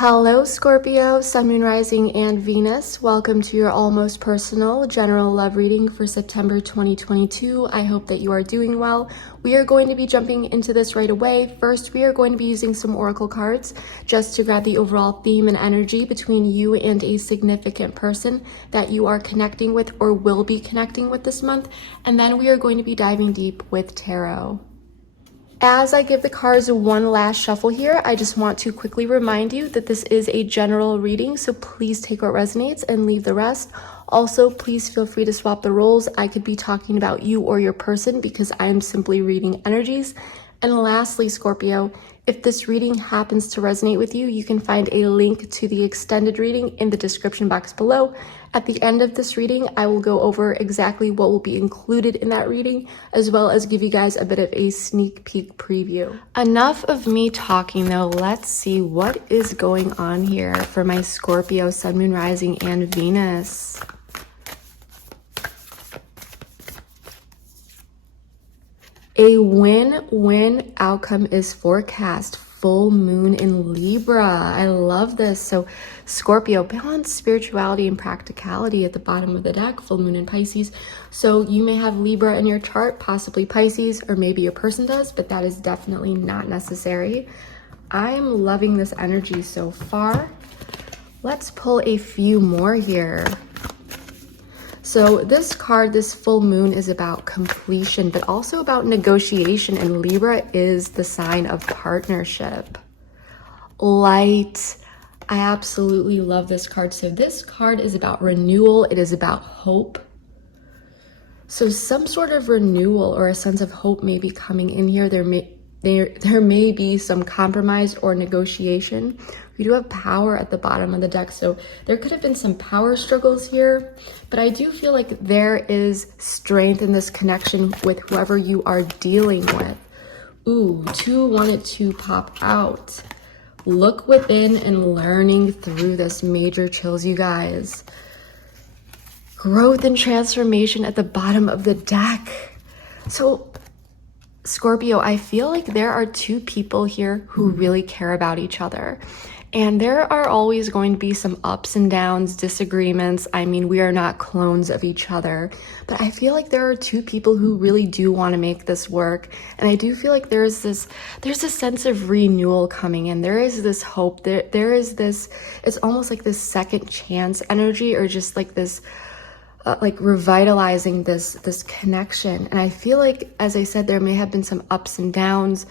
Hello Scorpio, Sun, Moon, Rising, and Venus. Welcome to your almost personal general love reading for September 2022. I hope that you are doing well. We are going to be jumping into this right away. First, we are going to be using some oracle cards just to grab the overall theme and energy between you and a significant person that you are connecting with or will be connecting with this month. And then we are going to be diving deep with tarot. As I give the cards one last shuffle here, I just want to quickly remind you that this is a general reading, so please take what resonates and leave the rest. Also, please feel free to swap the roles. I could be talking about you or your person because I am simply reading energies. And lastly, Scorpio, if this reading happens to resonate with you, you can find a link to the extended reading in the description box below. At the end of this reading, I will go over exactly what will be included in that reading, as well as give you guys a bit of a sneak peek preview. Enough of me talking though, let's see what is going on here for my Scorpio, Sun, Moon, Rising, and Venus. A win-win outcome is forecast. Full moon in Libra. I love this. So Scorpio, balance spirituality and practicality at the bottom of the deck. Full moon in Pisces. So you may have Libra in your chart, possibly Pisces, or maybe your person does, but that is definitely not necessary. I'm loving this energy so far. Let's pull a few more here. So this card, this full moon, is about completion, but also about negotiation, and Libra is the sign of partnership. Light. I absolutely love this card. So this card is about renewal. It is about hope. So some sort of renewal or a sense of hope may be coming in here. There may be some compromise or negotiation. We do have power at the bottom of the deck, so there could have been some power struggles here, but I do feel like there is strength in this connection with whoever you are dealing with. Ooh, 2 wanted to pop out. Look within and learning through this. Major chills, you guys. Growth and transformation at the bottom of the deck. So Scorpio, I feel like there are 2 people here who really care about each other. And there are always going to be some ups and downs, disagreements. I mean, we are not clones of each other. But I feel like there are 2 people who really do want to make this work. And I do feel like there's a sense of renewal coming in. There is this hope. There is this, it's almost like this second chance energy, or just like this like revitalizing this connection. And I feel like, as I said, there may have been some ups and downs,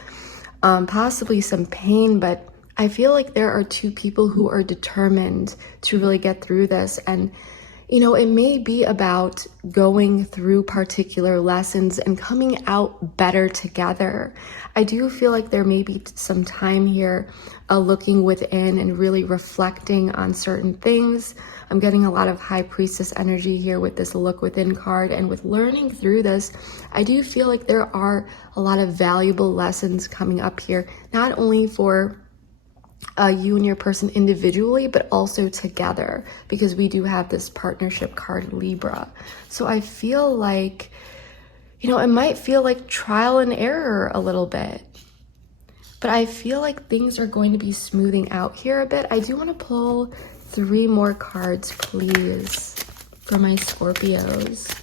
possibly some pain, but I feel like there are 2 people who are determined to really get through this. And you know, it may be about going through particular lessons and coming out better together. I do feel like there may be some time here looking within and really reflecting on certain things. I'm getting a lot of High Priestess energy here with this look within card, and with learning through this, I do feel like there are a lot of valuable lessons coming up here, not only for you and your person individually, but also together, because we do have this partnership card, Libra. So I feel like, you know, it might feel like trial and error a little bit, but I feel like things are going to be smoothing out here a bit. I do want to pull 3 more cards, please, for my Scorpios.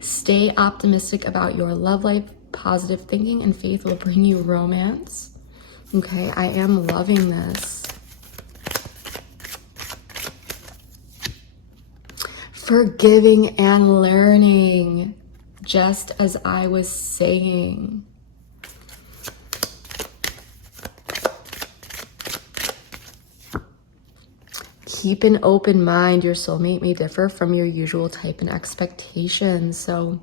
Stay optimistic about your love life. Positive thinking and faith will bring you romance. Okay, I am loving this. Forgiving and learning, just as I was saying. Keep an open mind. Your soulmate may differ from your usual type and expectations. So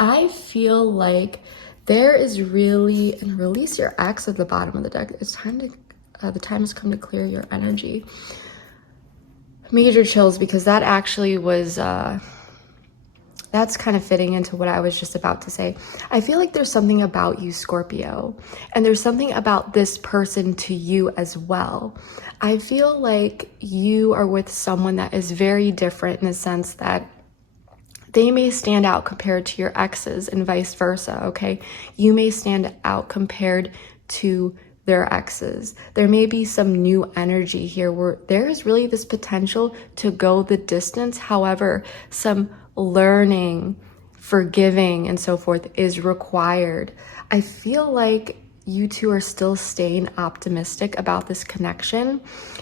I feel like there is really, and release your ex at the bottom of the deck. It's time to, the time has come to clear your energy. Major chills, because that actually was, that's kind of fitting into what I was just about to say. I feel like there's something about you, Scorpio, and there's something about this person to you as well. I feel like you are with someone that is very different in the sense that they may stand out compared to your exes and vice versa, okay? You may stand out compared to their exes. There may be some new energy here where there is really this potential to go the distance. However, some learning, forgiving, and so forth is required. I feel like you two are still staying optimistic about this connection,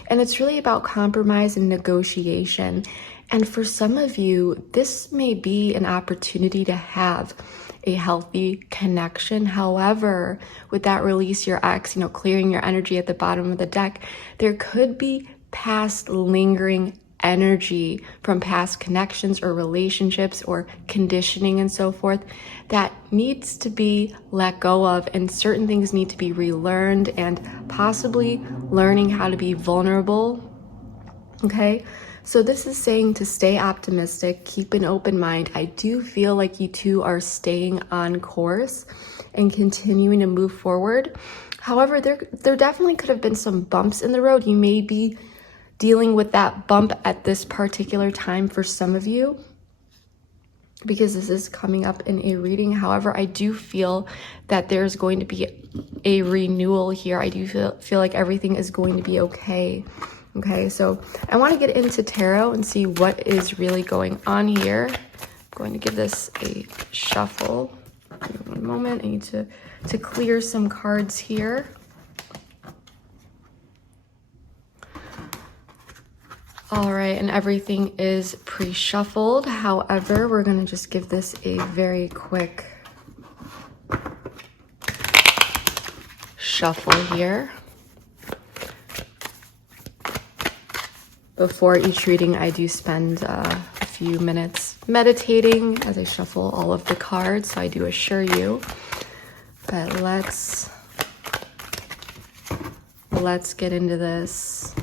and it's really about compromise and negotiation. And for some of you, this may be an opportunity to have a healthy connection. However, with that release your ex, clearing your energy at the bottom of the deck, there could be past lingering energy from past connections or relationships or conditioning and so forth that needs to be let go of, and certain things need to be relearned and possibly learning how to be vulnerable. Okay, so this is saying to stay optimistic, keep an open mind. I do feel like you two are staying on course and continuing to move forward. However, there definitely could have been some bumps in the road. You may be dealing with that bump at this particular time for some of you, because this is coming up in a reading. However, I do feel that there's going to be a renewal here. I do feel like everything is going to be okay. Okay, so I want to get into tarot and see what is really going on here. I'm going to give this a shuffle. Give me one moment. I need to clear some cards here. All right, and everything is pre-shuffled. However, we're going to just give this a very quick shuffle here. Before each reading, I do spend a few minutes meditating as I shuffle all of the cards, so I do assure you. But let's get into this.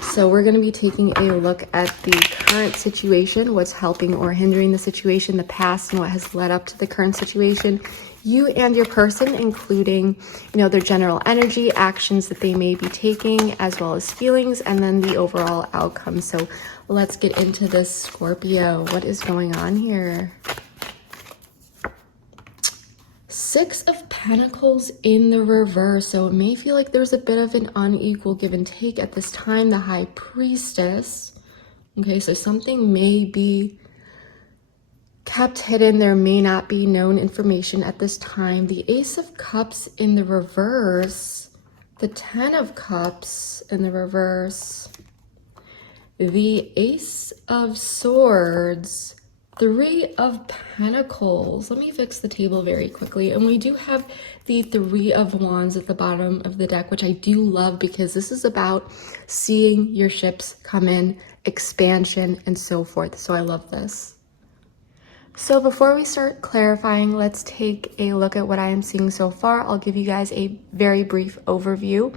So we're going to be taking a look at the current situation, what's helping or hindering the situation, the past, and what has led up to the current situation. You and your person, including, their general energy, actions that they may be taking, as well as feelings, and then the overall outcome. So let's get into this, Scorpio. What is going on here? 6 of Pentacles in the reverse. So it may feel like there's a bit of an unequal give and take at this time. The High Priestess. Okay, so something may be kept hidden. There may not be known information at this time. The Ace of Cups in the reverse. The 10 of Cups in the reverse. The Ace of Swords. 3 of Pentacles. Let me fix the table very quickly. And we do have the 3 of Wands at the bottom of the deck, which I do love because this is about seeing your ships come in, expansion, and so forth. So I love this. So before we start clarifying, let's take a look at what I am seeing so far. I'll give you guys a very brief overview.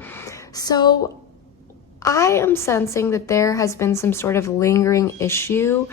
So I am sensing that there has been some sort of lingering issue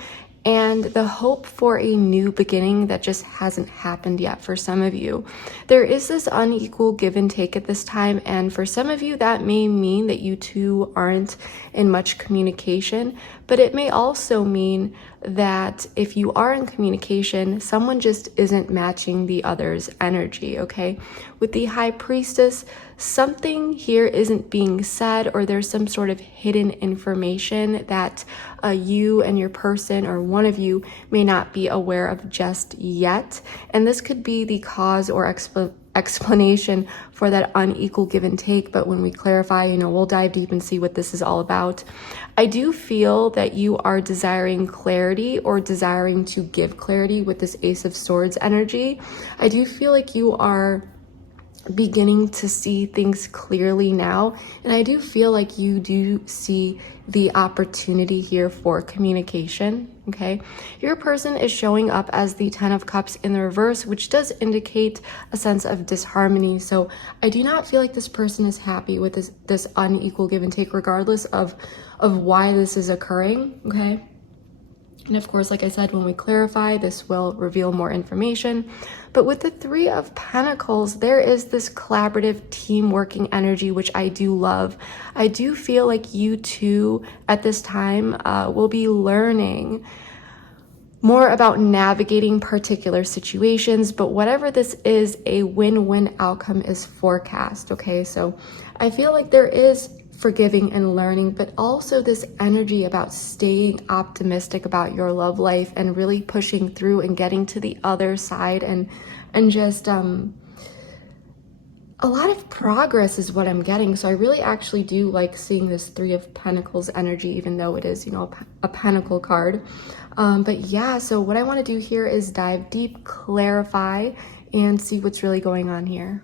and the hope for a new beginning that just hasn't happened yet for some of you. There is this unequal give and take at this time, and for some of you that may mean that you two aren't in much communication, but it may also mean that if you are in communication, someone just isn't matching the other's energy, okay? With the High Priestess, something here isn't being said, or there's some sort of hidden information that you and your person, or one of you, may not be aware of just yet. And this could be the cause or explanation for that unequal give and take. But when we clarify, we'll dive deep and see what this is all about. I do feel that you are desiring clarity or desiring to give clarity with this Ace of Swords energy. I do feel like you are beginning to see things clearly now, and I do feel like you do see the opportunity here for communication. Okay, your person is showing up as the 10 of Cups in the reverse, which does indicate a sense of disharmony. So I do not feel like this person is happy with this unequal give and take, regardless of why this is occurring. Okay, and of course, like I said, when we clarify, this will reveal more information. But with the 3 of Pentacles, there is this collaborative team working energy, which I do love. I do feel like you two at this time will be learning more about navigating particular situations, but whatever this is, a win-win outcome is forecast, okay? So I feel like there is forgiving and learning, but also this energy about staying optimistic about your love life and really pushing through and getting to the other side, and just a lot of progress is what I'm getting. So I really actually do like seeing this Three of Pentacles energy, even though it is, you know, a pentacle card. But yeah, so what I want to do here is dive deep, clarify, and see what's really going on here.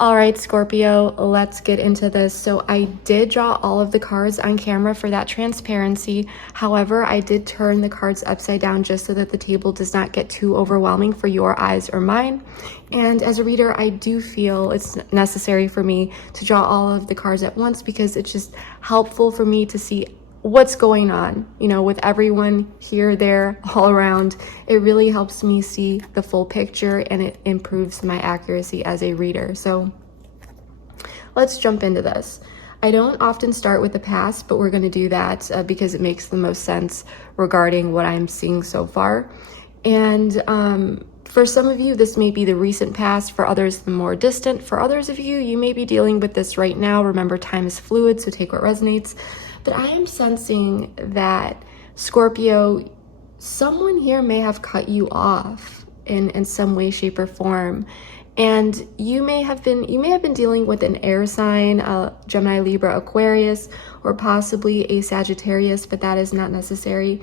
All right, Scorpio, let's get into this. So I did draw all of the cards on camera for that transparency. However, I did turn the cards upside down just so that the table does not get too overwhelming for your eyes or mine. And as a reader, I do feel it's necessary for me to draw all of the cards at once because it's just helpful for me to see what's going on, you know, with everyone here, there, all around. It really helps me see the full picture and it improves my accuracy as a reader. So let's jump into this. I don't often start with the past, but we're going to do that because it makes the most sense regarding what I'm seeing so far. And for some of you, this may be the recent past. For others, the more distant. For others of you, you may be dealing with this right now. Remember, time is fluid, so take what resonates. But I am sensing that, Scorpio, someone here may have cut you off in some way, shape, or form. And you may have been dealing with an air sign, Gemini, Libra, Aquarius, or possibly a Sagittarius, but that is not necessary.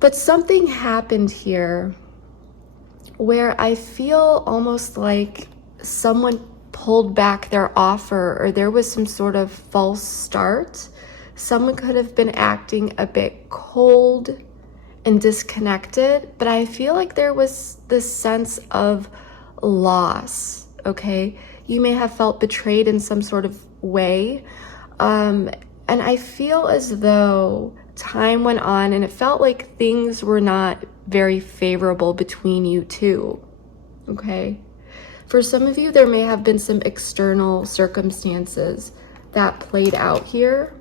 But something happened here where I feel almost like someone pulled back their offer, or there was some sort of false start. Someone could have been acting a bit cold and disconnected, but I feel like there was this sense of loss, okay? You may have felt betrayed in some sort of way. And I feel as though time went on and it felt like things were not very favorable between you two, okay? For some of you, there may have been some external circumstances that played out here,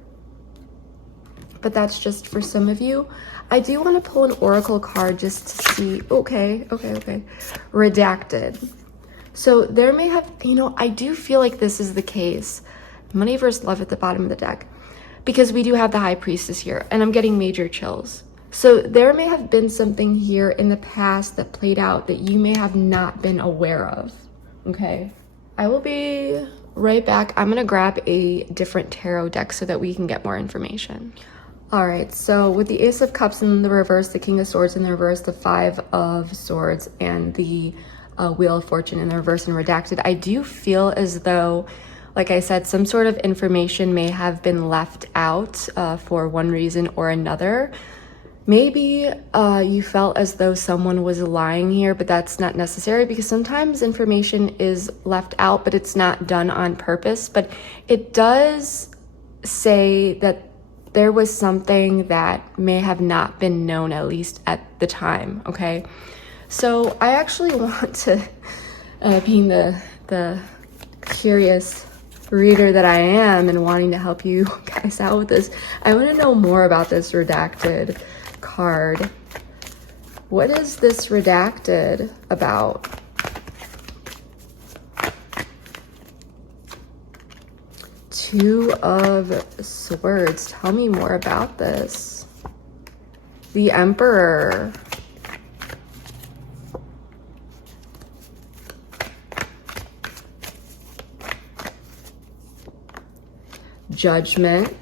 but that's just for some of you. I do want to pull an oracle card just to see, okay. Redacted. So there may have, you know, I do feel like this is the case. Money versus love at the bottom of the deck, because we do have the High Priestess here, and I'm getting major chills. So there may have been something here in the past that played out that you may have not been aware of, okay? I will be right back. I'm gonna grab a different tarot deck so that we can get more information. All right, so with the Ace of Cups in the reverse, the King of Swords in the reverse, the Five of Swords, and the Wheel of Fortune in the reverse and redacted, I do feel as though, like I said, some sort of information may have been left out for one reason or another. Maybe you felt as though someone was lying here, but that's not necessary, because sometimes information is left out, but it's not done on purpose. But it does say that there was something that may have not been known, at least at the time, okay? So I actually want to, being the curious reader that I am and wanting to help you guys out with this, I want to know more about this redacted card. What is this redacted about? Two of Swords. Tell me more about this. The Emperor. Judgment.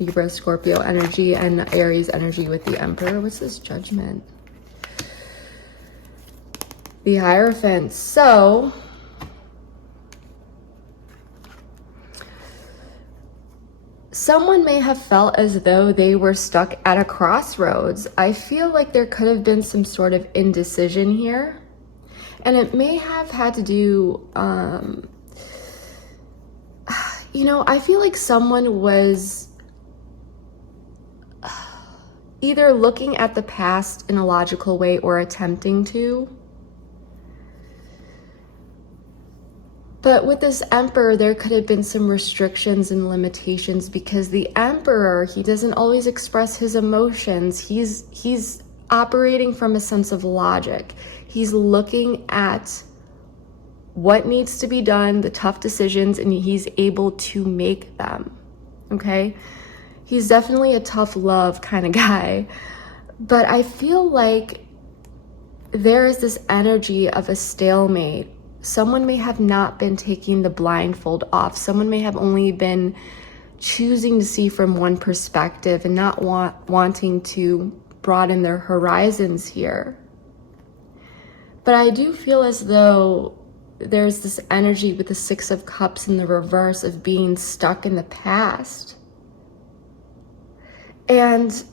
Libra, Scorpio energy, and Aries energy with the Emperor. What's this Judgment? The Hierophant. So someone may have felt as though they were stuck at a crossroads. I feel like there could have been some sort of indecision here. And it may have had to do, You know, I feel like someone was either looking at the past in a logical way or attempting to. But with this Emperor, there could have been some restrictions and limitations, because the Emperor, he doesn't always express his emotions. He's operating from a sense of logic. He's looking at what needs to be done, the tough decisions, and he's able to make them, okay? He's definitely a tough love kind of guy. But I feel like there is this energy of a stalemate. Someone may have not been taking the blindfold off. Someone may have only been choosing to see from one perspective and not wanting to broaden their horizons here. But I do feel as though there's this energy with the Six of Cups in the reverse of being stuck in the past. And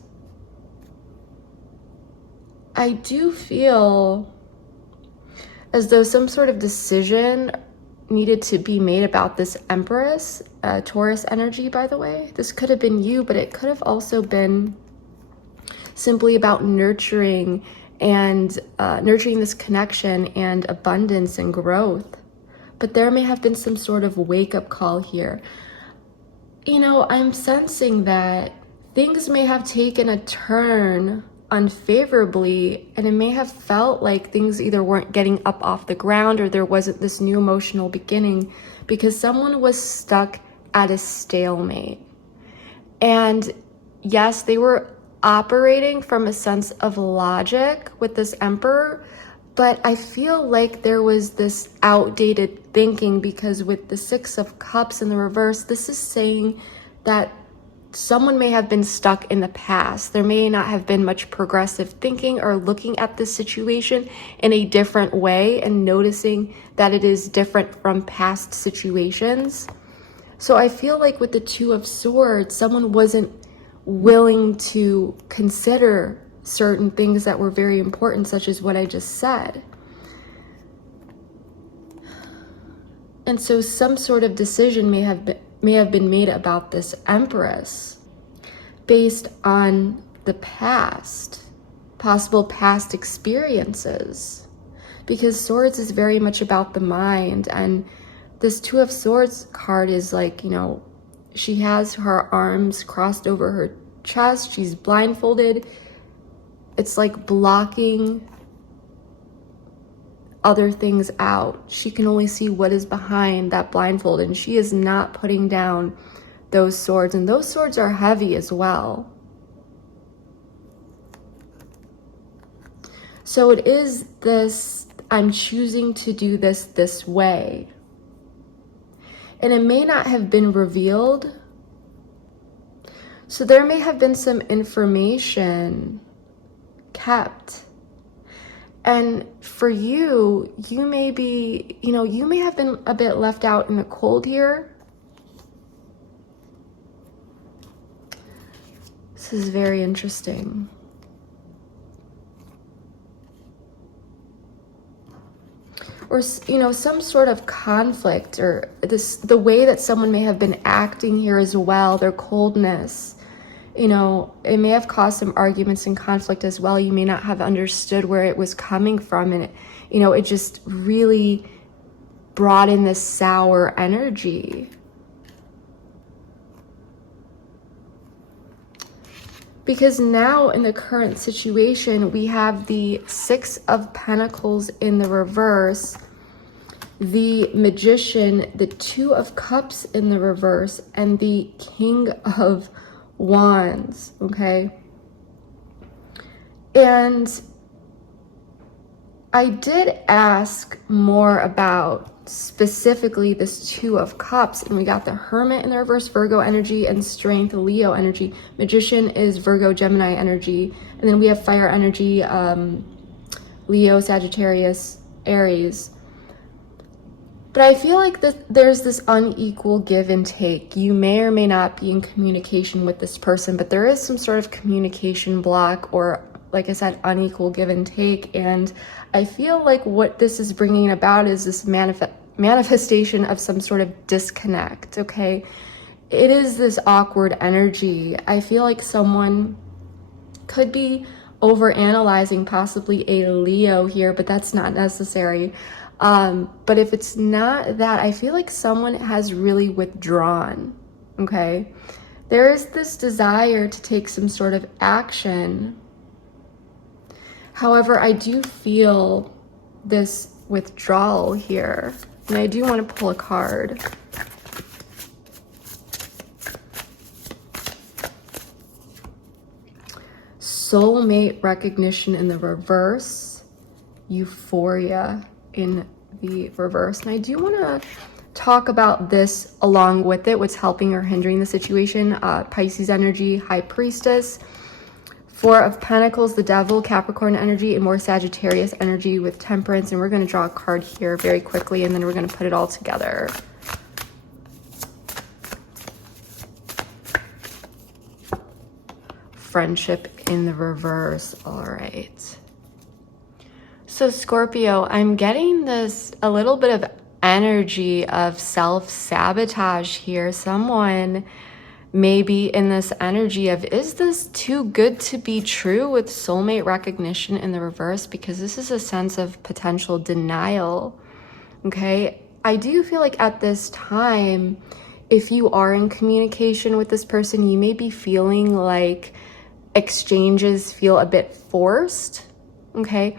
I do feel as though some sort of decision needed to be made about this Empress, Taurus energy, by the way. This could have been you, but it could have also been simply about nurturing this connection and abundance and growth. But there may have been some sort of wake-up call here. You know, I'm sensing that things may have taken a turn unfavorably, and it may have felt like things either weren't getting up off the ground or there wasn't this new emotional beginning, because someone was stuck at a stalemate. And yes, they were operating from a sense of logic with this Emperor, but I feel like there was this outdated thinking, because with the Six of Cups in the reverse, this is saying that someone may have been stuck in the past. There may not have been much progressive thinking or looking at this situation in a different way and noticing that it is different from past situations. So I feel like with the Two of Swords, someone wasn't willing to consider certain things that were very important, such as what I just said. And so some sort of decision may have been made about this Empress based on the past, possible past experiences, because Swords is very much about the mind. And this Two of Swords card is like, you know, she has her arms crossed over her chest, she's blindfolded. It's like blocking other things out. She can only see what is behind that blindfold, and she is not putting down those swords, and those swords are heavy as well. So it is this, I'm choosing to do this way. And it may not have been revealed. So there may have been some information kept. And for you, you may be, you know, you may have been a bit left out in the cold here. This is very interesting. Or, you know, some sort of conflict, or the way that someone may have been acting here as well, their coldness. You know, it may have caused some arguments and conflict as well. You may not have understood where it was coming from, and it just really brought in this sour energy. Because now in the current situation, we have the Six of Pentacles in the reverse, the Magician, the Two of Cups in the reverse, and the King of Wands, okay? And I did ask more about specifically this Two of Cups, and we got the Hermit in the reverse, Virgo energy, and Strength, Leo energy. Magician is Virgo, Gemini energy, and then we have fire energy, Leo, Sagittarius, Aries. But I feel like there's this unequal give and take. You may or may not be in communication with this person, but there is some sort of communication block, or, like I said, unequal give and take. And I feel like what this is bringing about is this manifestation of some sort of disconnect, okay? It is this awkward energy. I feel like someone could be overanalyzing, possibly a Leo here, but that's not necessary. But if it's not that, I feel like someone has really withdrawn, okay? There is this desire to take some sort of action. However, I do feel this withdrawal here, and I do want to pull a card. Soulmate recognition in the reverse, euphoria in the reverse. And I do want to talk about this along with it, what's helping or hindering the situation. Pisces energy, High Priestess, Four of Pentacles, the Devil, Capricorn energy, and more Sagittarius energy with Temperance. And we're going to draw a card here very quickly, and then we're going to put it all together. Friendship in the reverse. All right. So Scorpio, I'm getting this a little bit of energy of self-sabotage here. Someone may be in this energy of, is this too good to be true, with soulmate recognition in the reverse? Because this is a sense of potential denial. Okay. I do feel like at this time, if you are in communication with this person, you may be feeling like exchanges feel a bit forced, okay?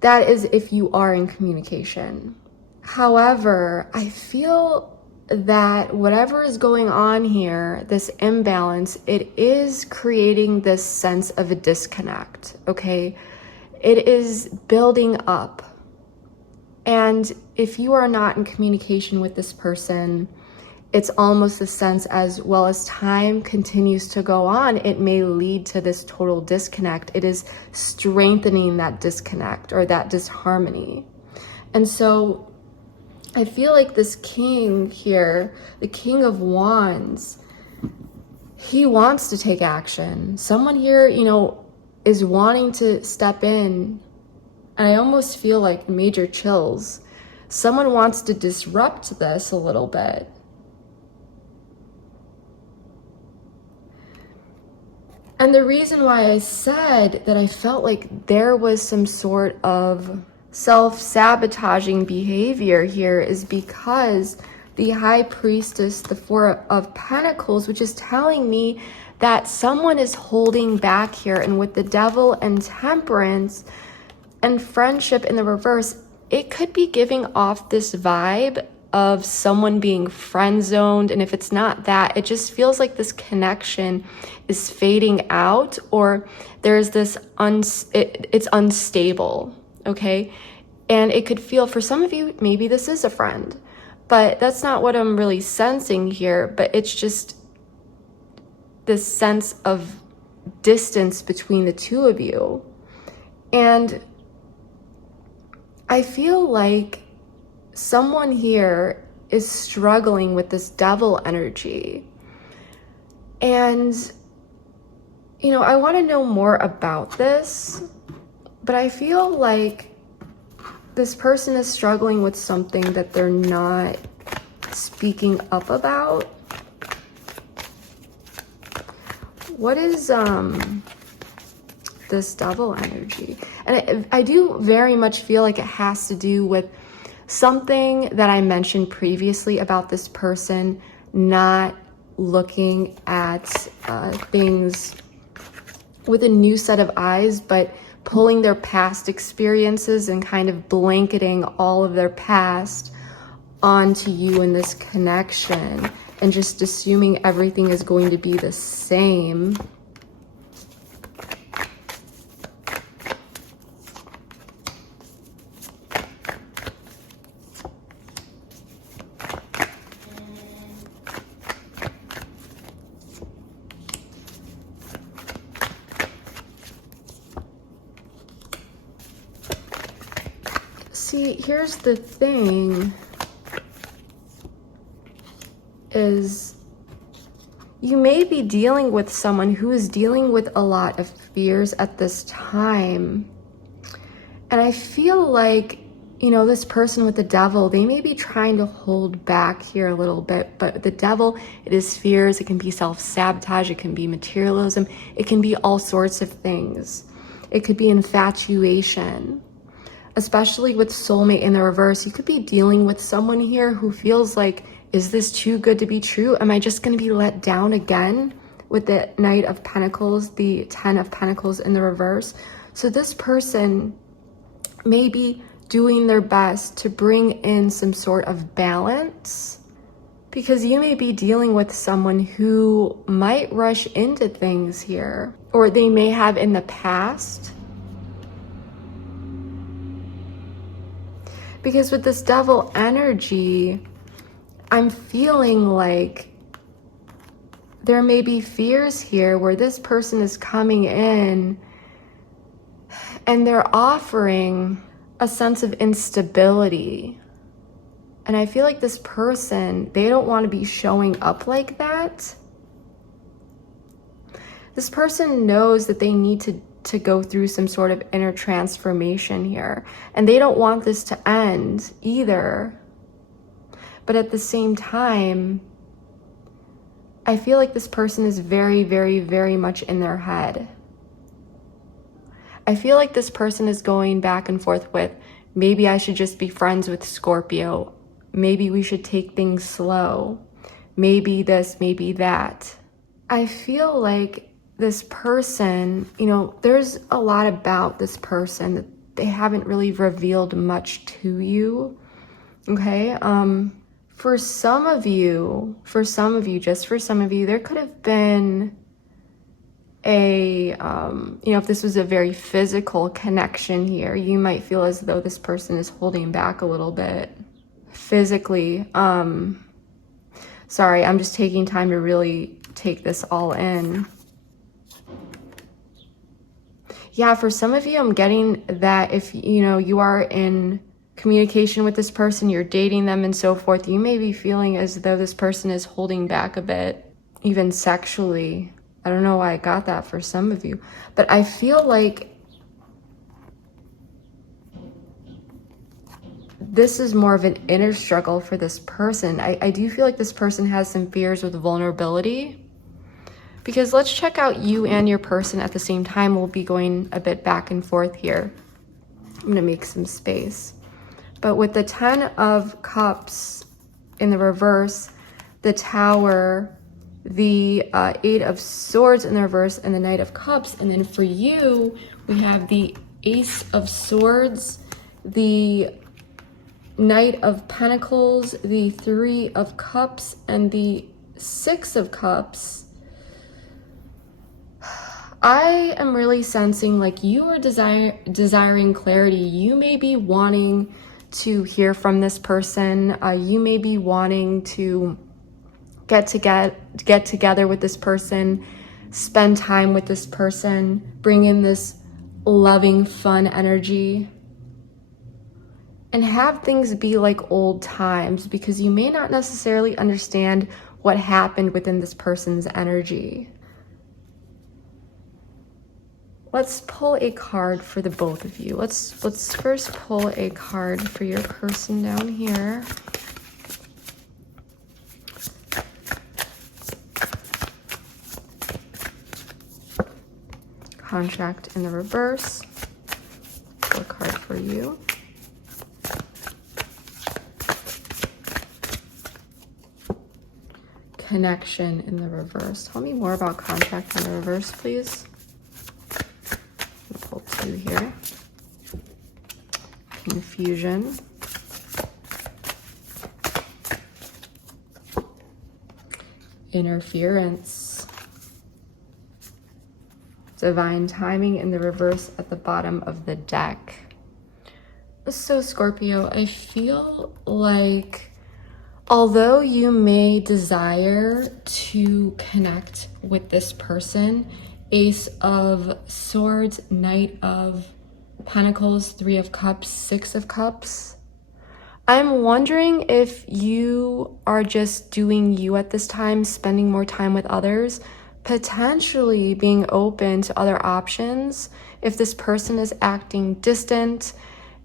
That is if you are in communication. However, I feel that whatever is going on here, this imbalance, it is creating this sense of a disconnect, okay? It is building up. And if you are not in communication with this person, it's almost a sense as well as time continues to go on, it may lead to this total disconnect. It is strengthening that disconnect or that disharmony. And so I feel like this king here, the King of Wands, he wants to take action. Someone here, you know, is wanting to step in. And I almost feel like major chills. Someone wants to disrupt this a little bit. And the reason why I said that I felt like there was some sort of self-sabotaging behavior here is because the High Priestess, the Four of Pentacles, which is telling me that someone is holding back here. And with the Devil and Temperance and Friendship in the reverse, it could be giving off this vibe of someone being friend-zoned. And if it's not that, it just feels like this connection is fading out, or there's this it's unstable, okay? And it could feel, for some of you, maybe this is a friend, but that's not what I'm really sensing here. But it's just this sense of distance between the two of you. And I feel like someone here is struggling with this Devil energy. And, you know, I want to know more about this, but I feel like this person is struggling with something that they're not speaking up about. What is this Devil energy? And I do very much feel like it has to do with something that I mentioned previously about this person not looking at things with a new set of eyes, but pulling their past experiences and kind of blanketing all of their past onto you in this connection, and just assuming everything is going to be the same. See, here's the thing, is you may be dealing with someone who is dealing with a lot of fears at this time. And I feel like you know, this person with the devil, they may be trying to hold back here a little bit, but the devil, it is fears, it can be self-sabotage, it can be materialism, it can be all sorts of things. It could be infatuation, especially with soulmate in the reverse. You could be dealing with someone here who feels like, is this too good to be true? Am I just going to be let down again? With the Knight of Pentacles, the 10 of Pentacles in the reverse. So this person may be doing their best to bring in some sort of balance, because you may be dealing with someone who might rush into things here, or they may have in the past. Because with this devil energy, I'm feeling like there may be fears here where this person is coming in and they're offering a sense of instability. And I feel like this person, they don't want to be showing up like that. This person knows that they need to go through some sort of inner transformation here. And they don't want this to end either. But at the same time, I feel like this person is very, very, very much in their head. I feel like this person is going back and forth with, maybe I should just be friends with Scorpio. Maybe we should take things slow. Maybe this, maybe that. I feel like this person, you know, there's a lot about this person that they haven't really revealed much to you. Okay? For some of you, just for some of you, there could have been a, you know, if this was a very physical connection here, you might feel as though this person is holding back a little bit physically. Sorry, I'm just taking time to really take this all in. Yeah, for some of you, I'm getting that if, you know, you are in communication with this person, you're dating them and so forth, you may be feeling as though this person is holding back a bit, even sexually. I don't know why I got that for some of you, but I feel like this is more of an inner struggle for this person. I do feel like this person has some fears with vulnerability, because let's check out you and your person at the same time. We'll be going a bit back and forth here. I'm going to make some space. But with the 10 of Cups in the reverse, the Tower, the 8 of Swords in the reverse, and the Knight of Cups. And then for you, we have the Ace of Swords, the Knight of Pentacles, the 3 of Cups, and the 6 of Cups. I am really sensing like you are desiring clarity. You may be wanting to hear from this person. You may be wanting to get together with this person, spend time with this person, bring in this loving, fun energy, and have things be like old times, because you may not necessarily understand what happened within this person's energy. Let's pull a card for the both of you. Let's first pull a card for your person down here. Contract in the reverse. Pull a card for you. Connection in the reverse. Tell me more about contract in the reverse, please. Pull 2 here. Confusion. Interference. Divine timing in the reverse at the bottom of the deck. So Scorpio, I feel like although you may desire to connect with this person, Ace of Swords, Knight of Pentacles, 3 of Cups, 6 of Cups, I'm wondering if you are just doing you at this time, spending more time with others, potentially being open to other options. If this person is acting distant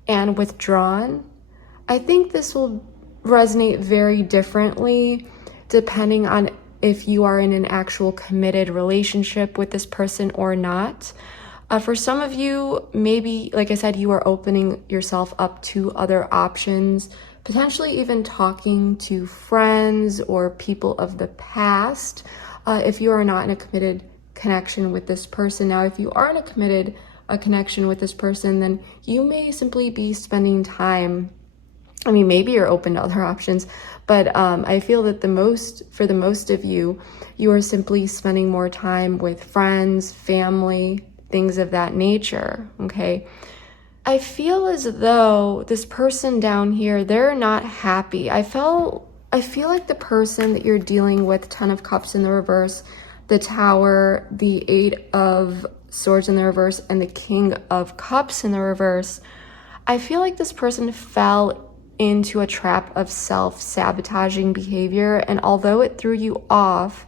and withdrawn. I think this will resonate very differently depending on if you are in an actual committed relationship with this person or not. For some of you, maybe, like I said, you are opening yourself up to other options, potentially even talking to friends or people of the past, if you are not in a committed connection with this person. Now, if you are in a connection with this person, then you may simply be spending time. I mean, maybe you're open to other options, but I feel that for the most of you, you are simply spending more time with friends, family, things of that nature, okay? I feel as though this person down here, they're not happy. I feel like the person that you're dealing with, Ten of Cups in the reverse, the Tower, the Eight of Swords in the reverse, and the King of Cups in the reverse, I feel like this person fell into a trap of self-sabotaging behavior, and although it threw you off,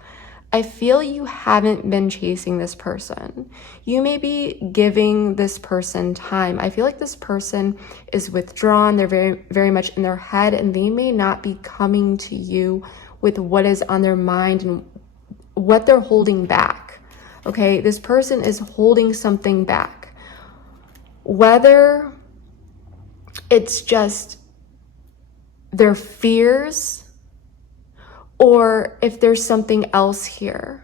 I feel you haven't been chasing this person. You may be giving this person time. I feel like this person is withdrawn. They're very, very much in their head, and they may not be coming to you with what is on their mind and what they're holding back. Okay, this person is holding something back. Whether it's just their fears, or if there's something else here,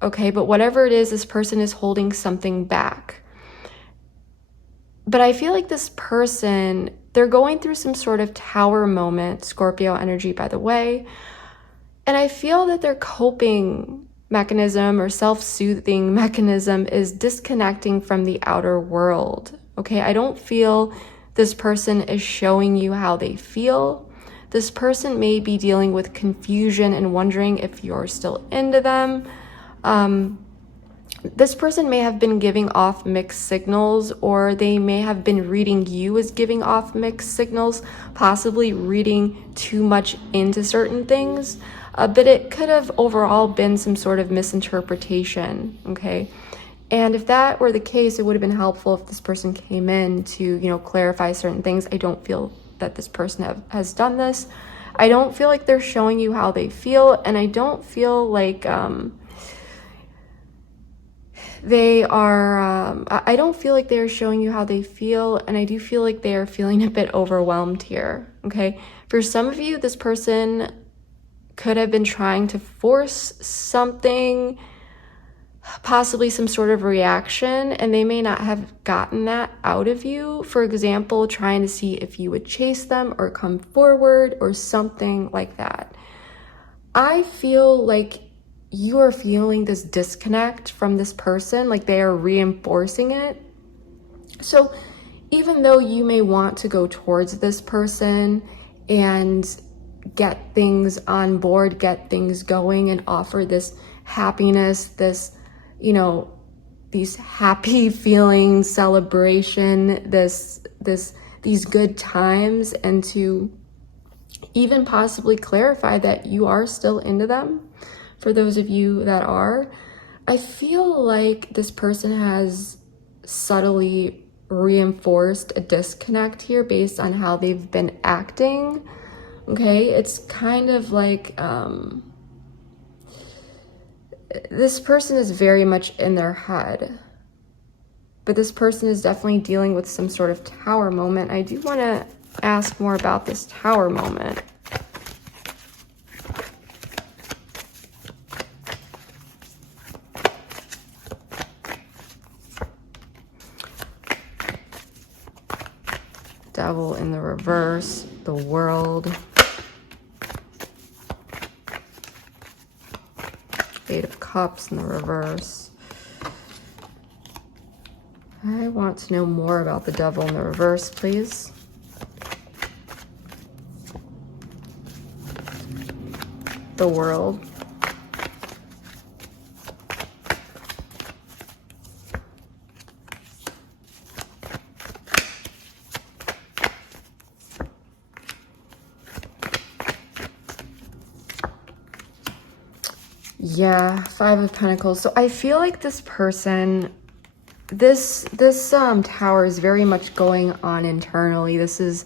okay? But whatever it is, this person is holding something back. But I feel like this person, they're going through some sort of tower moment, Scorpio energy, by the way, and I feel that their coping mechanism or self-soothing mechanism is disconnecting from the outer world, okay? I don't feel this person is showing you how they feel. This person may be dealing with confusion and wondering if you're still into them. This person may have been giving off mixed signals, or they may have been reading you as giving off mixed signals, possibly reading too much into certain things. But it could have overall been some sort of misinterpretation, okay? And if that were the case, it would have been helpful if this person came in to, clarify certain things. I don't feel that this person has done this. I don't feel like they're showing you how they feel, and I don't feel like they are, I don't feel like they're showing you how they feel, and I do feel like they are feeling a bit overwhelmed here, okay? For some of you, this person could have been trying to force something, possibly some sort of reaction, and they may not have gotten that out of you. For example, trying to see if you would chase them or come forward or something like that. I feel like you are feeling this disconnect from this person, like they are reinforcing it. So even though you may want to go towards this person and get things on board, get things going, and offer this happiness, this these happy feelings, celebration, these good times, and to even possibly clarify that you are still into them. For those of you that are, I feel like this person has subtly reinforced a disconnect here based on how they've been acting. Okay, it's kind of like this person is very much in their head, but this person is definitely dealing with some sort of tower moment. I do want to ask more about this tower moment. Devil in the reverse, the World. Eight of Cups in the reverse. I want to know more about the Devil in the reverse, please. The World. Yeah, Five of Pentacles. So I feel like this person this Tower is very much going on internally. This is,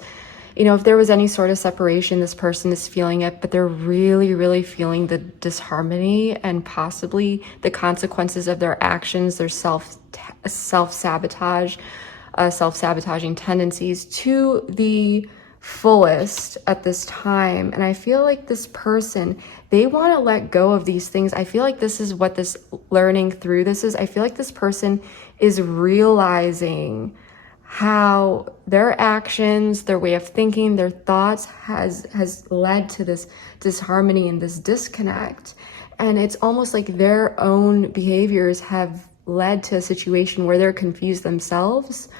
you know, if there was any sort of separation, this person is feeling it, but they're really, really feeling the disharmony and possibly the consequences of their actions, their self-sabotage, self-sabotaging tendencies to the fullest at this time. And I feel like this person, they want to let go of these things. I feel like this is what this learning through this is. I feel like this person is realizing how their actions, their way of thinking, their thoughts has led to this disharmony and this disconnect. And it's almost like their own behaviors have led to a situation where they're confused themselves.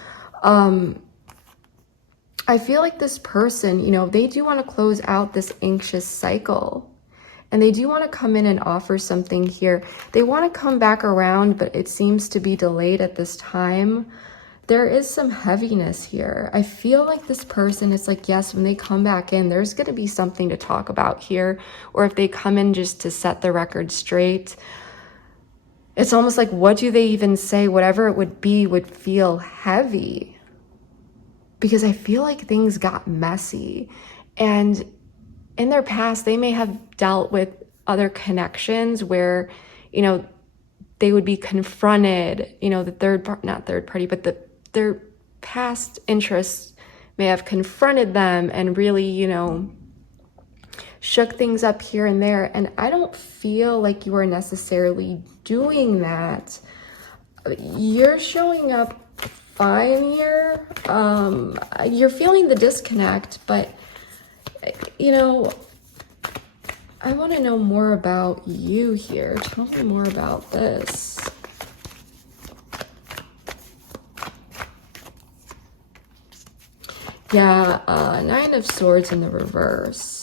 I feel like this person, you know, they do want to close out this anxious cycle. And they do want to come in and offer something here. They want to come back around, but it seems to be delayed at this time. There is some heaviness here. I feel like this person, it's like, yes, when they come back in, there's going to be something to talk about here. Or if they come in just to set the record straight, it's almost like, what do they even say? Whatever it would be would feel heavy. Because I feel like things got messy. And in their past, they may have dealt with other connections where, you know, they would be confronted, you know, not third party, but their past interests may have confronted them and really, you know, shook things up here and there. And I don't feel like you are necessarily doing that. You're showing up fine here. You're feeling the disconnect, but you know, I want to know more about you here. Tell me more about this. Yeah, Nine of Swords in the reverse.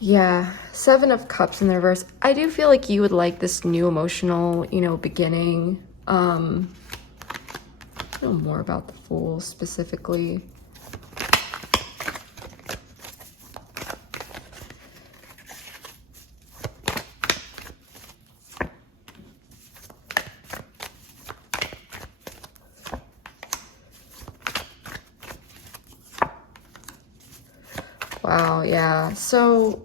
Yeah, Seven of Cups in the reverse. I do feel like you would like this new emotional, you know, beginning. I know more about the Fool specifically. Wow, yeah. So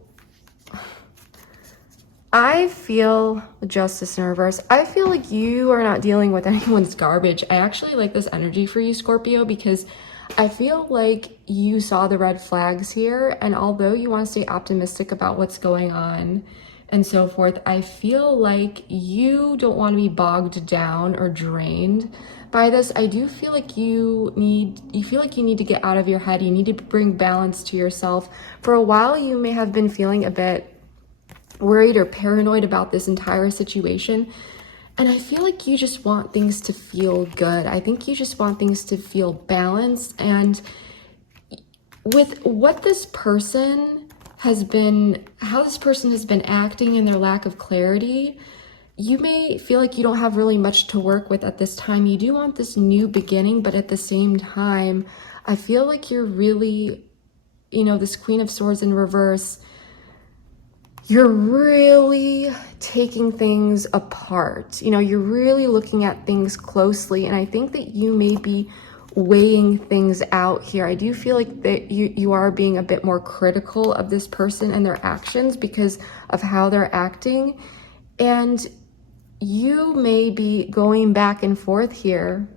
I feel Justice in reverse. I feel like you are not dealing with anyone's garbage. I actually like this energy for you, Scorpio, because I feel like you saw the red flags here. And although you want to stay optimistic about what's going on and so forth, I feel like you don't want to be bogged down or drained by this. I do feel like you feel like you need to get out of your head. You need to bring balance to yourself. For a while, you may have been feeling a bit worried or paranoid about this entire situation. And I feel like you just want things to feel good. I think you just want things to feel balanced. And with what this person has been, how this person has been acting and their lack of clarity, you may feel like you don't have really much to work with at this time. You do want this new beginning, but at the same time, I feel like you're really, you know, this Queen of Swords in reverse, you're really taking things apart. You know, you're really looking at things closely. And I think that you may be weighing things out here. I do feel like that you are being a bit more critical of this person and their actions because of how they're acting. And you may be going back and forth here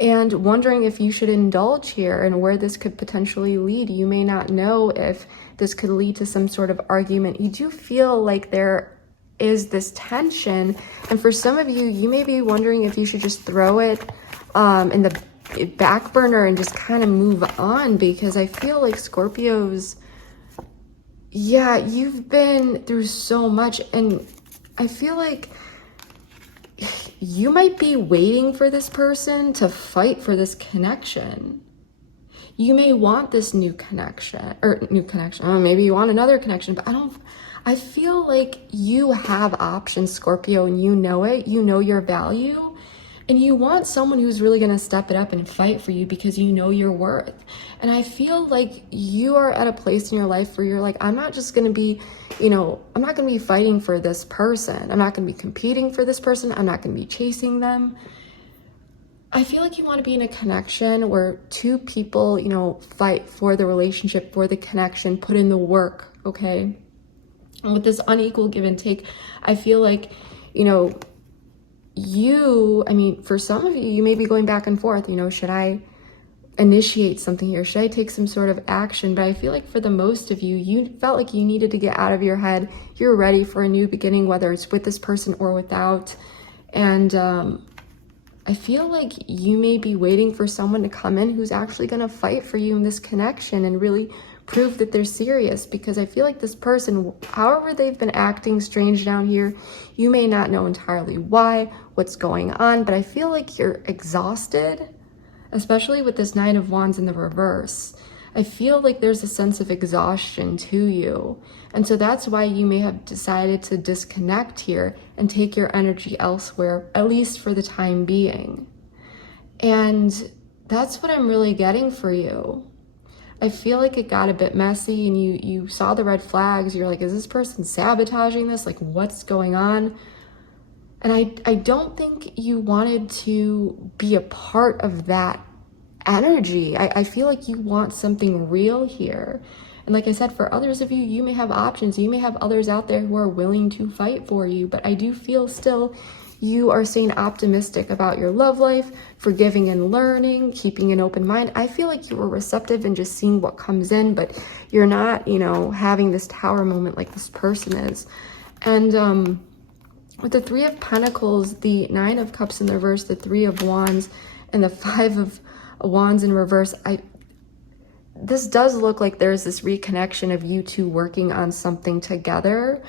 and wondering if you should indulge here and where this could potentially lead. You may not know if this could lead to some sort of argument. You do feel like there is this tension. And for some of you, you may be wondering if you should just throw it in the back burner and just kind of move on, because I feel like Scorpios, yeah, you've been through so much. And I feel like you might be waiting for this person to fight for this connection. You may want this new connection, or maybe you want another connection, but I feel like you have options, Scorpio, and you know it. You know your value, and you want someone who's really going to step it up and fight for you because you know your worth. And I feel like you are at a place in your life where you're like, I'm not just going to be, I'm not going to be fighting for this person. I'm not going to be competing for this person. I'm not going to be chasing them. I feel like you want to be in a connection where two people, fight for the relationship, for the connection, put in the work, okay? And with this unequal give and take, I feel like, for some of you, you may be going back and forth, should I initiate something here? Should I take some sort of action? But I feel like for the most of you, you felt like you needed to get out of your head. You're ready for a new beginning, whether it's with this person or without. And I feel like you may be waiting for someone to come in who's actually going to fight for you in this connection and really prove that they're serious, because I feel like this person, however they've been acting strange down here, you may not know entirely why, what's going on, but I feel like you're exhausted, especially with this Nine of Wands in the reverse. I feel like there's a sense of exhaustion to you. And so that's why you may have decided to disconnect here and take your energy elsewhere, at least for the time being. And that's what I'm really getting for you. I feel like it got a bit messy and you saw the red flags. You're like, is this person sabotaging this? Like, what's going on? And I don't think you wanted to be a part of that energy. I feel like you want something real here. And like I said, for others of you, you may have options. You may have others out there who are willing to fight for you. But I do feel still you are staying optimistic about your love life, forgiving and learning, keeping an open mind. I feel like you were receptive and just seeing what comes in, but you're not, having this tower moment like this person is. And with the Three of Pentacles, the Nine of Cups in the reverse, the Three of Wands, and the Five of Wands in reverse, this does look like there's this reconnection of you two working on something together.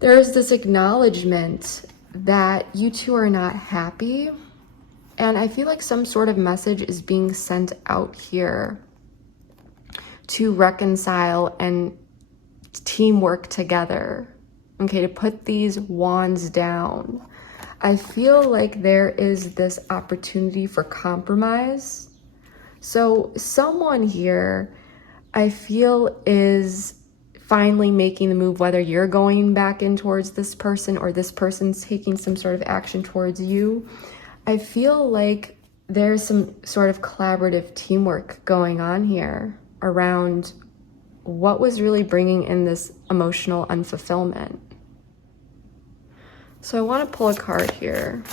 There's this acknowledgement that you two are not happy. And I feel like some sort of message is being sent out here to reconcile and teamwork together. Okay, to put these wands down. I feel like there is this opportunity for compromise. So someone here, I feel, is finally making the move, whether you're going back in towards this person or this person's taking some sort of action towards you. I feel like there's some sort of collaborative teamwork going on here around what was really bringing in this emotional unfulfillment. So I want to pull a card here.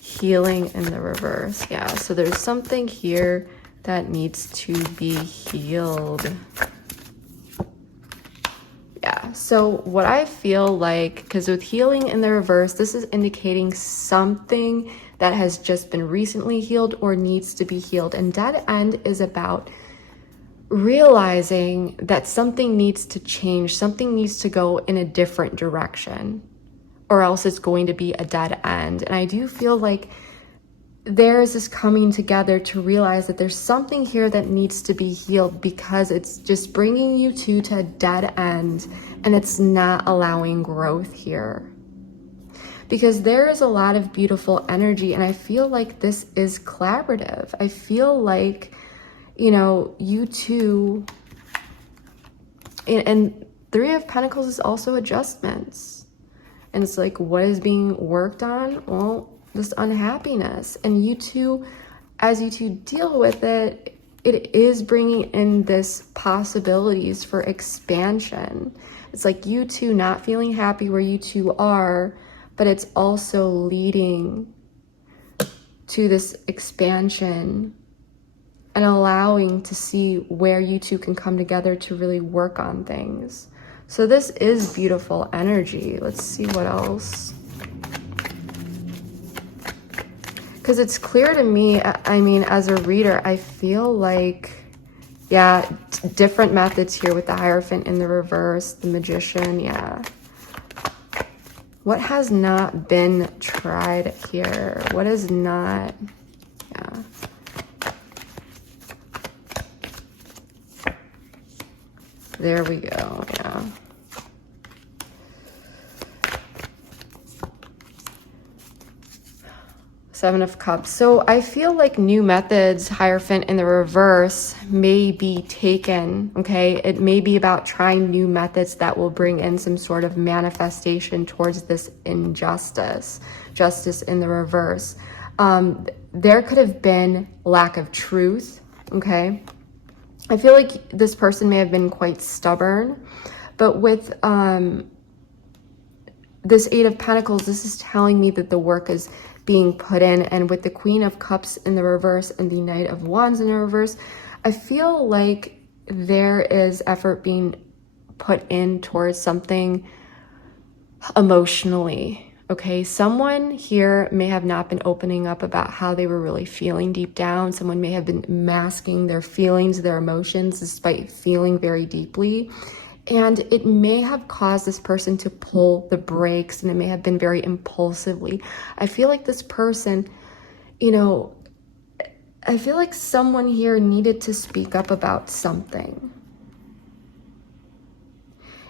Healing in the reverse. Yeah, so there's something here that needs to be healed. Yeah, so what I feel like, because with healing in the reverse, this is indicating something that has just been recently healed or needs to be healed. And dead end is about realizing that something needs to change, something needs to go in a different direction, or else it's going to be a dead end. And I do feel like there is this coming together to realize that there's something here that needs to be healed, because it's just bringing you two to a dead end and it's not allowing growth here. Because there is a lot of beautiful energy, and I feel like this is collaborative. I feel like, you two, and Three of Pentacles is also adjustments. And it's like, what is being worked on? Well, this unhappiness. And you two, as you two deal with it, it is bringing in this possibilities for expansion. It's like you two not feeling happy where you two are, but it's also leading to this expansion and allowing to see where you two can come together to really work on things. So this is beautiful energy. Let's see what else. Because it's clear to me, as a reader, I feel like, yeah, different methods here with the Hierophant in the reverse, the Magician, yeah. What has not been tried here? What is not, yeah. There we go, yeah. Seven of Cups. So I feel like new methods, Hierophant in the reverse, may be taken, okay? It may be about trying new methods that will bring in some sort of manifestation towards this injustice, justice in the reverse. There could have been lack of truth, okay? I feel like this person may have been quite stubborn, but with this Eight of Pentacles, this is telling me that the work is being put in. And with the Queen of Cups in the reverse and the Knight of Wands in the reverse, I feel like there is effort being put in towards something emotionally, okay? Someone here may have not been opening up about how they were really feeling deep down. Someone may have been masking their feelings, their emotions, despite feeling very deeply. And it may have caused this person to pull the brakes, and it may have been very impulsively. I feel like this person, you know, I feel like someone here needed to speak up about something.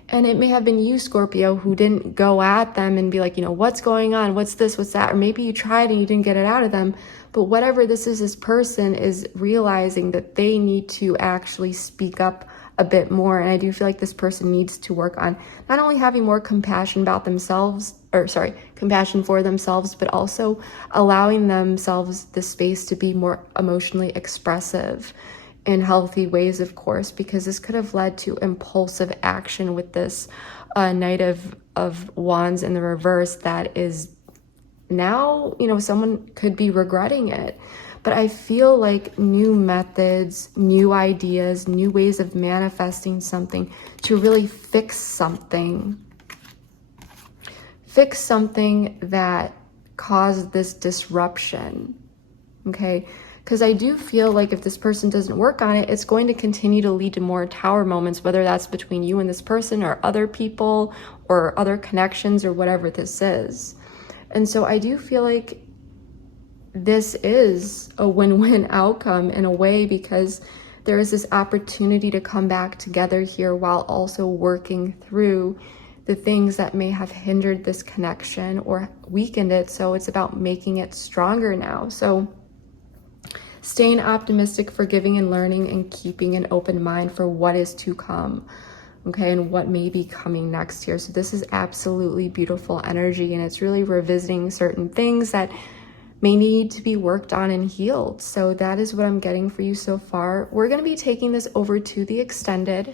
And it may have been you, Scorpio, who didn't go at them and be like, you know, what's going on? What's this? What's that? Or maybe you tried and you didn't get it out of them. But whatever this is, this person is realizing that they need to actually speak up a bit more. And I do feel like this person needs to work on not only having more compassion about themselves, or sorry, compassion for themselves, but also allowing themselves the space to be more emotionally expressive in healthy ways, of course, because this could have led to impulsive action with this Knight of Wands in the reverse that is now, you know, someone could be regretting it. But I feel like new methods, new ideas, new ways of manifesting something to really fix something that caused this disruption, okay? Because I do feel like if this person doesn't work on it, it's going to continue to lead to more tower moments, whether that's between you and this person or other people or other connections or whatever this is. And so I do feel like this is a win-win outcome in a way, because there is this opportunity to come back together here while also working through the things that may have hindered this connection or weakened it. So it's about making it stronger now. So staying optimistic, forgiving and learning, and keeping an open mind for what is to come, okay, and what may be coming next here. So this is absolutely beautiful energy, and it's really revisiting certain things that may need to be worked on and healed. So that is what I'm getting for you so far. We're going to be taking this over to the extended.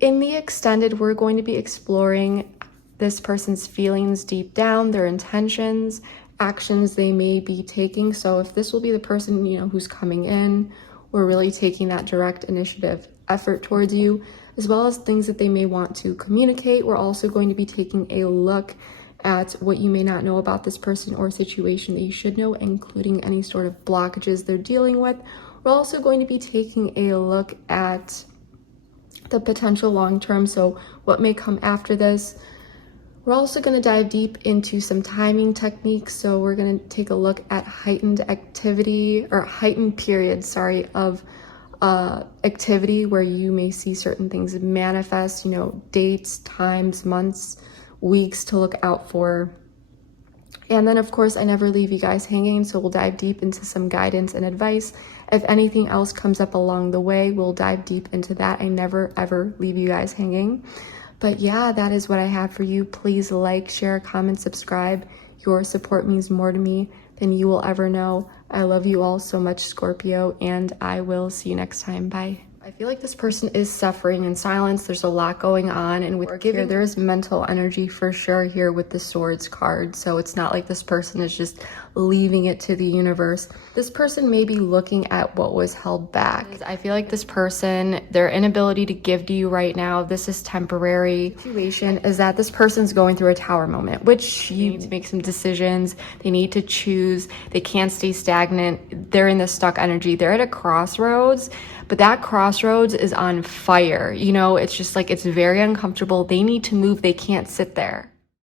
In the extended, we're going to be exploring this person's feelings deep down, their intentions, actions they may be taking. So if this will be the person, you know, who's coming in, we're really taking that direct initiative effort towards you, as well as things that they may want to communicate. We're also going to be taking a look at what you may not know about this person or situation that you should know, including any sort of blockages they're dealing with. We're also going to be taking a look at the potential long-term, so what may come after this. We're also going to dive deep into some timing techniques. So we're going to take a look at heightened activity, or heightened periods, sorry, of activity where you may see certain things manifest, you know, dates, times, months, weeks to look out for. And then of course, I never leave you guys hanging, so we'll dive deep into some guidance and advice. If anything else comes up along the way, we'll dive deep into that. I never ever leave you guys hanging. But yeah, that is what I have for you. Please like, share, comment, subscribe. Your support means more to me than you will ever know. I love you all so much, Scorpio, and I will see you next time. Bye. I feel like this person is suffering in silence. There's a lot going on, and with giving, there is mental energy for sure here with the Swords card. So it's not like this person is just leaving it to the universe. This person may be looking at what was held back. I feel like this person, their inability to give to you right now, this is temporary. The situation is that this person's going through a tower moment, which you need to make some decisions. They need to choose. They can't stay stagnant. They're in the stuck energy. They're at a crossroads. But that crossroads is on fire. You know, it's just like, it's very uncomfortable. They need to move. They can't sit there.